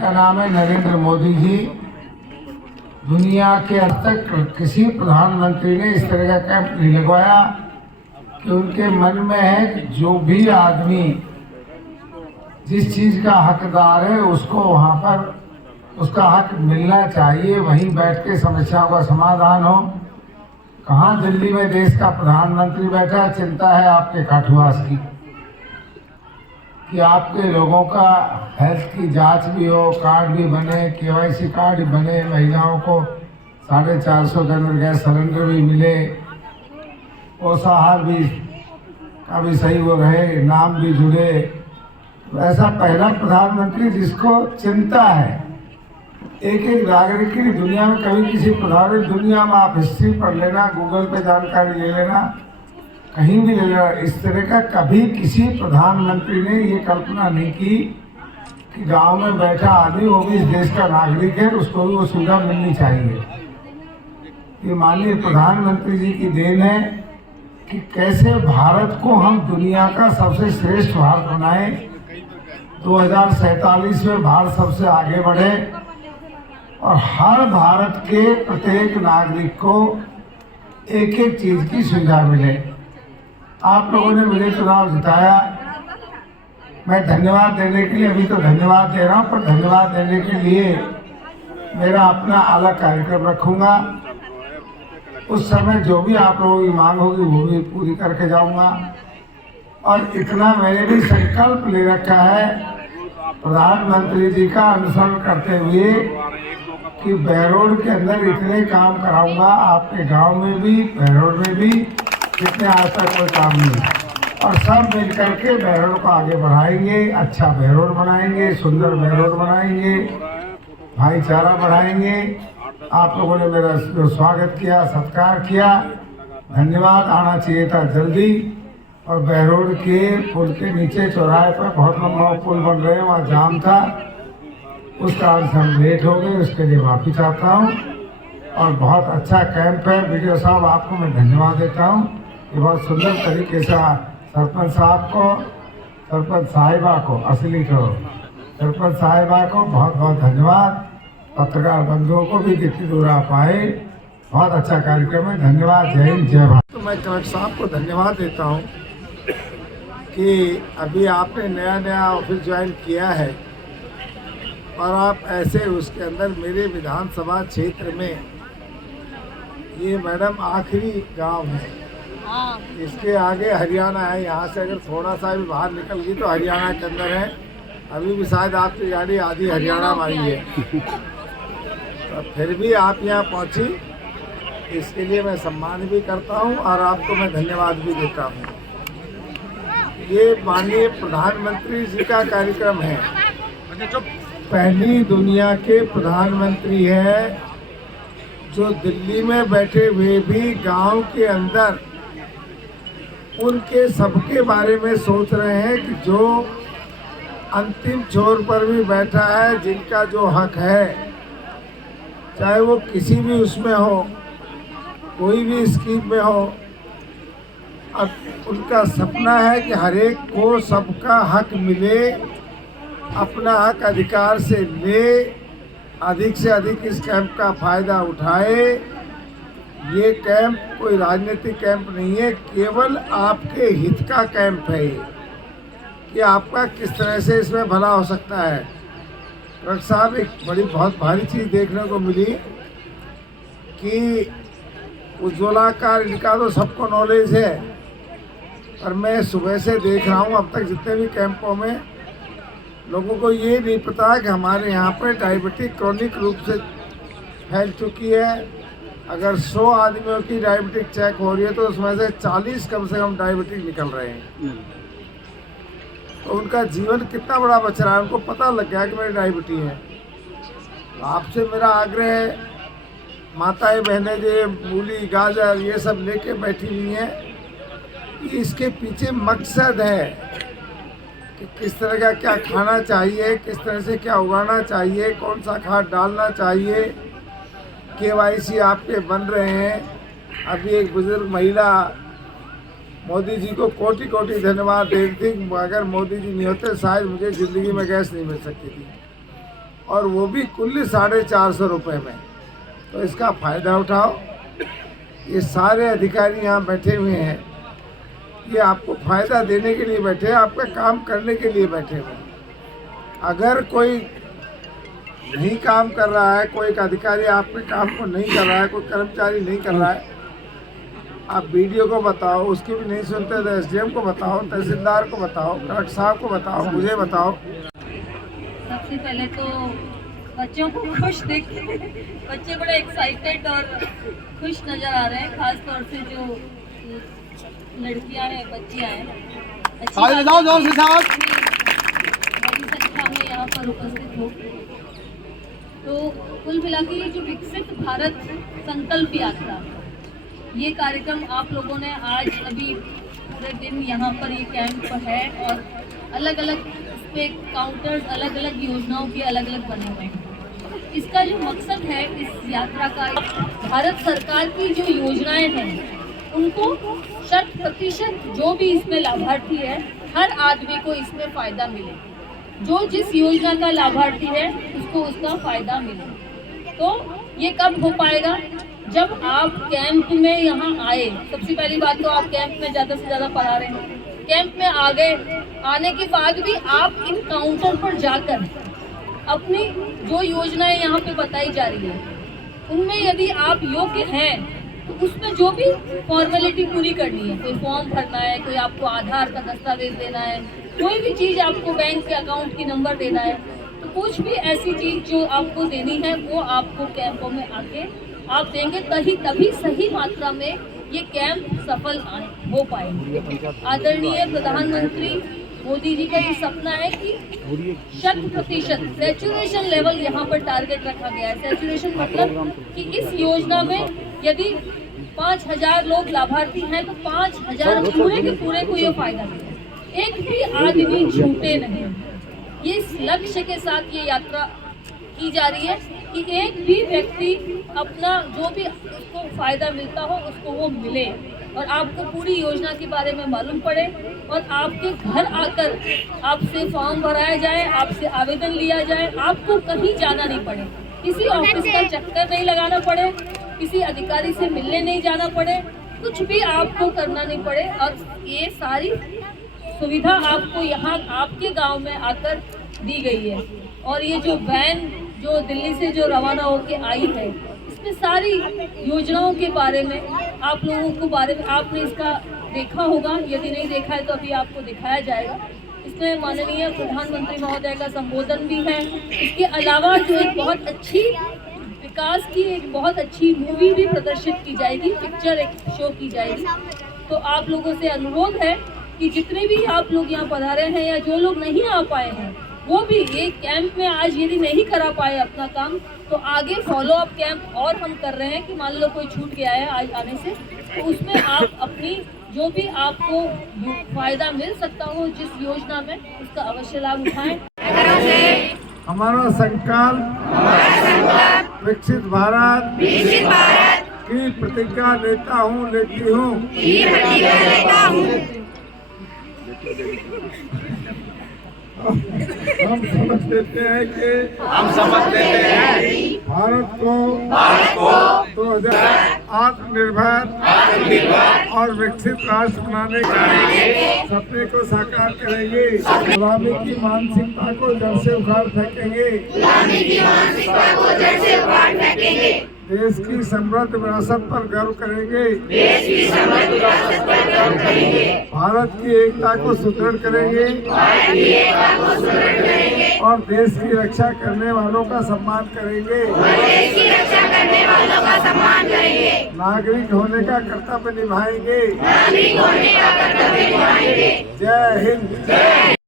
का नाम है नरेंद्र मोदी जी। दुनिया के अब तक किसी प्रधानमंत्री ने इस तरह का कैंप नहीं लगवाया कि उनके मन में है कि जो भी आदमी जिस चीज का हकदार है उसको वहाँ पर उसका हक मिलना चाहिए, वहीं बैठ के समस्याओं का समाधान हो। कहाँ दिल्ली में देश का प्रधानमंत्री बैठा, चिंता है आपके काठुआस की कि आपके लोगों का हेल्थ की जांच भी हो, कार्ड भी बने, केवाईसी कार्ड भी बने, महिलाओं को 450 के अंदर गैस सिलेंडर भी मिले, पोषाहार भी का भी सही वो रहे, नाम भी जुड़े। तो ऐसा पहला प्रधानमंत्री जिसको चिंता है एक एक नागरिक की। दुनिया में कभी किसी प्रधानमंत्री, दुनिया में आप हिस्ट्री पढ़ लेना, गूगल पे जानकारी ले लेना, कहीं भी ले लेना, इस तरह का कभी किसी प्रधानमंत्री ने ये कल्पना नहीं की कि गांव में बैठा आदमी वो भी इस देश का नागरिक है, उसको भी वो सुविधा मिलनी चाहिए। ये माननीय प्रधानमंत्री जी की देन है कि कैसे भारत को हम दुनिया का सबसे श्रेष्ठ भारत बनाएं, 2047 में भारत सबसे आगे बढ़े और हर भारत के प्रत्येक नागरिक को एक एक चीज की सुविधा मिले। आप लोगों ने मेरे चुनाव जिताया, मैं धन्यवाद देने के लिए अभी तो धन्यवाद दे रहा हूँ, पर धन्यवाद देने के लिए मेरा अपना अलग कार्यक्रम रखूंगा। उस समय जो भी आप लोगों की मांग होगी वो भी पूरी करके जाऊंगा। और इतना मैंने भी संकल्प ले रखा है प्रधानमंत्री जी का अनुसरण करते हुए कि बहरोड के अंदर इतने काम कराऊंगा, आपके गांव में भी, बहरोड में भी, जितने आज तक कोई काम नहीं, और सब मिल करके बहरोड को आगे बढ़ाएंगे, अच्छा बहरोड बनाएंगे, सुंदर बहरोड बनाएंगे, भाईचारा बढ़ाएंगे। आप लोगों ने मेरा जो स्वागत किया, सत्कार किया, धन्यवाद। आना चाहिए था जल्दी। और बहरोड के पुल के नीचे चौराहे पर बहुत लंबा पुल बन रहे हैं, वहाँ जाम था, उस कारण से हम लेट हो गए, उसके लिए माफ़ी चाहता हूँ। और बहुत अच्छा कैंप है। वीडियो साहब आपको मैं धन्यवाद देता हूँ, ये बहुत सुंदर तरीके से सरपंच साहब को, सरपंच साहिबा को, असली को सरपंच साहिबा को बहुत बहुत धन्यवाद। पत्रकार बंधुओं को भी जितनी दूर आप आए, बहुत अच्छा कार्यक्रम है। धन्यवाद। जय हिंद, जय भारत। तो मैं कलेक्टर साहब को धन्यवाद देता हूँ कि अभी आपने नया ऑफिस ज्वाइन किया है और आप ऐसे उसके अंदर मेरे विधानसभा क्षेत्र में, ये मैडम आखिरी गांव है, इसके आगे हरियाणा है। यहाँ से अगर थोड़ा सा भी बाहर निकल गई तो हरियाणा के अंदर है। अभी भी शायद आपकी गाड़ी आधी हरियाणा में आई है, तो फिर भी आप यहाँ पहुँची, इसके लिए मैं सम्मान भी करता हूँ और आपको मैं धन्यवाद भी देता हूँ। ये माननीय प्रधानमंत्री जी का कार्यक्रम है, पहली दुनिया के प्रधानमंत्री है जो दिल्ली में बैठे हुए भी गांव के अंदर उनके सबके बारे में सोच रहे हैं कि जो अंतिम छोर पर भी बैठा है, जिनका जो हक है, चाहे वो किसी भी उसमें हो, कोई भी स्कीम में हो, अब उनका सपना है कि हर एक को सबका हक मिले, अपना हक अधिकार से ले, अधिक से अधिक इस कैंप का फायदा उठाए। ये कैंप कोई राजनीतिक कैंप नहीं है, केवल आपके हित का कैंप है कि आपका किस तरह से इसमें भला हो सकता है। डॉक्टर साहब, एक बहुत भारी चीज़ देखने को मिली कि उज्ज्वला कार्ड, इनका तो सबको नॉलेज है, पर मैं सुबह से देख रहा हूँ अब तक जितने भी कैंपों में लोगों को ये नहीं पता कि हमारे यहाँ पर डायबिटीज क्रॉनिक रूप से फैल चुकी है। अगर 100 आदमियों की डायबिटीज चेक हो रही है तो उसमें से 40 कम से कम डायबिटीज निकल रहे हैं। तो उनका जीवन कितना बड़ा बच रहा है, उनको पता लग गया कि मेरी डायबिटीज है। तो आपसे मेरा आग्रह है, माताएं बहनें जो मूली गाजर ये सब लेके बैठी हुई हैं, इसके पीछे मकसद है कि किस तरह का क्या खाना चाहिए, किस तरह से क्या उगाना चाहिए, कौन सा खाद डालना चाहिए। केवाईसी आपके बन रहे हैं। अभी एक बुजुर्ग महिला मोदी जी को कोटि कोटि धन्यवाद देती थी, अगर मोदी जी नहीं होते शायद मुझे ज़िंदगी में गैस नहीं मिल सकती थी। और वो भी कुल 450 रुपये में। तो इसका फ़ायदा उठाओ। ये सारे अधिकारी यहाँ बैठे हुए हैं, ये आपको फ़ायदा देने के लिए बैठे हैं, आपका काम करने के लिए बैठे हुए हैं। अगर कोई नहीं काम कर रहा है, कोई अधिकारी आपके काम को नहीं कर रहा है, कोई कर्मचारी नहीं कर रहा है, आप बीडीओ को बताओ, उसकी भी नहीं सुनते तो एसडीएम को बताओ, तहसीलदार को बताओ, कलेक्टर साहब को बताओ, मुझे बताओ। सबसे पहले तो बच्चों को खुश देख के बच्चे बड़े एक्साइटेड और खुश नज़र आ रहे हैं, खास तौर से जो लड़कियां हैं, बच्चियां हैं, बड़ी संख्या में यहाँ पर उपस्थित हो। तो कुल मिला के ये जो विकसित भारत संकल्प यात्रा, ये कार्यक्रम आप लोगों ने आज अभी पूरे दिन यहाँ पर ये कैंप है और अलग अलग इस पे काउंटर्स अलग अलग योजनाओं के अलग अलग बने हुए हैं। इसका जो मकसद है इस यात्रा का, भारत सरकार की जो योजनाएं हैं उनको 100% जो भी इसमें लाभार्थी है, हर आदमी को इसमें फ़ायदा मिले। जो जिस योजना का लाभार्थी है उसको उसका फ़ायदा मिले। तो ये कब हो पाएगा? जब आप कैंप में यहाँ आए। सबसे पहली बात तो आप कैंप में ज़्यादा से ज़्यादा पढ़ा रहे हैं, कैंप में आ गए, आने के बाद भी आप इन काउंटर पर जाकर अपनी जो योजनाएं यहाँ पे बताई जा रही है उनमें यदि आप योग्य हैं तो उसमें जो भी फॉर्मेलिटी पूरी करनी है, कोई फॉर्म भरना है, कोई आपको आधार का दस्तावेज देना है, कोई भी चीज़ आपको बैंक के अकाउंट की नंबर देना है, तो कुछ भी ऐसी चीज़ जो आपको देनी है वो आपको कैंपों में आके आप देंगे, तभी सही मात्रा में ये कैंप सफल हो पाएंगे। आदरणीय प्रधानमंत्री मोदी जी का ये सपना है कि 100% सैचुरेशन लेवल यहाँ पर टारगेट रखा गया है। सैचुरेशन मतलब कि इस योजना में यदि 5000 लोग लाभार्थी हैं तो 5000 पूरे के पूरे को ये फायदा मिले, एक भी आदमी छूटे नहीं। ये इस लक्ष्य के साथ ये यात्रा की जा रही है कि एक भी व्यक्ति अपना जो भी उसको फायदा मिलता हो उसको वो मिले और आपको पूरी योजना के बारे में मालूम पड़े और आपके घर आकर आपसे फॉर्म भराया जाए, आपसे आवेदन लिया जाए, आपको कहीं जाना नहीं पड़े, किसी ऑफिस का चक्कर नहीं लगाना पड़े, किसी अधिकारी से मिलने नहीं जाना पड़े, कुछ भी आपको करना नहीं पड़े और ये सारी सुविधा आपको यहाँ आपके गांव में आकर दी गई है। और ये जो वैन जो दिल्ली से जो रवाना होके आई है, इसमें सारी योजनाओं के बारे में आप लोगों को आपने इसका देखा होगा, यदि नहीं देखा है तो अभी आपको दिखाया जाएगा। इसमें माननीय प्रधानमंत्री महोदय का संबोधन भी है। इसके अलावा जो एक बहुत अच्छी विकास की एक बहुत अच्छी मूवी भी प्रदर्शित की जाएगी, पिक्चर एक शो की जाएगी। तो आप लोगों से अनुरोध है कि जितने भी आप लोग यहाँ पधारे हैं या जो लोग नहीं आ पाए हैं वो भी ये कैंप में आज यदि नहीं करा पाए अपना काम तो आगे फॉलो अप कैंप और हम कर रहे हैं कि मान लो कोई छूट गया है आज आने से, तो उसमें आप अपनी जो भी आपको फायदा मिल सकता हो जिस योजना में, उसका अवश्य लाभ उठाएं। हमारा संकल्प विकसित भारत की प्रतिज्ञा लेती हूँ। हम समझ लेते हैं कि भारत को 2000 आत्मनिर्भर और विकसित राष्ट्र बनाने के सपने को साकार करेंगे। गुलामी की मानसिकता को जड़ से उखाड़ फेंकेंगे। देश की समृद्ध विरासत पर गर्व करेंगे। भारत की एकता को सुदृढ़ करेंगे और देश की रक्षा करने वालों का सम्मान करेंगे। नागरिक होने का कर्तव्य निभाएंगे। जय हिंद।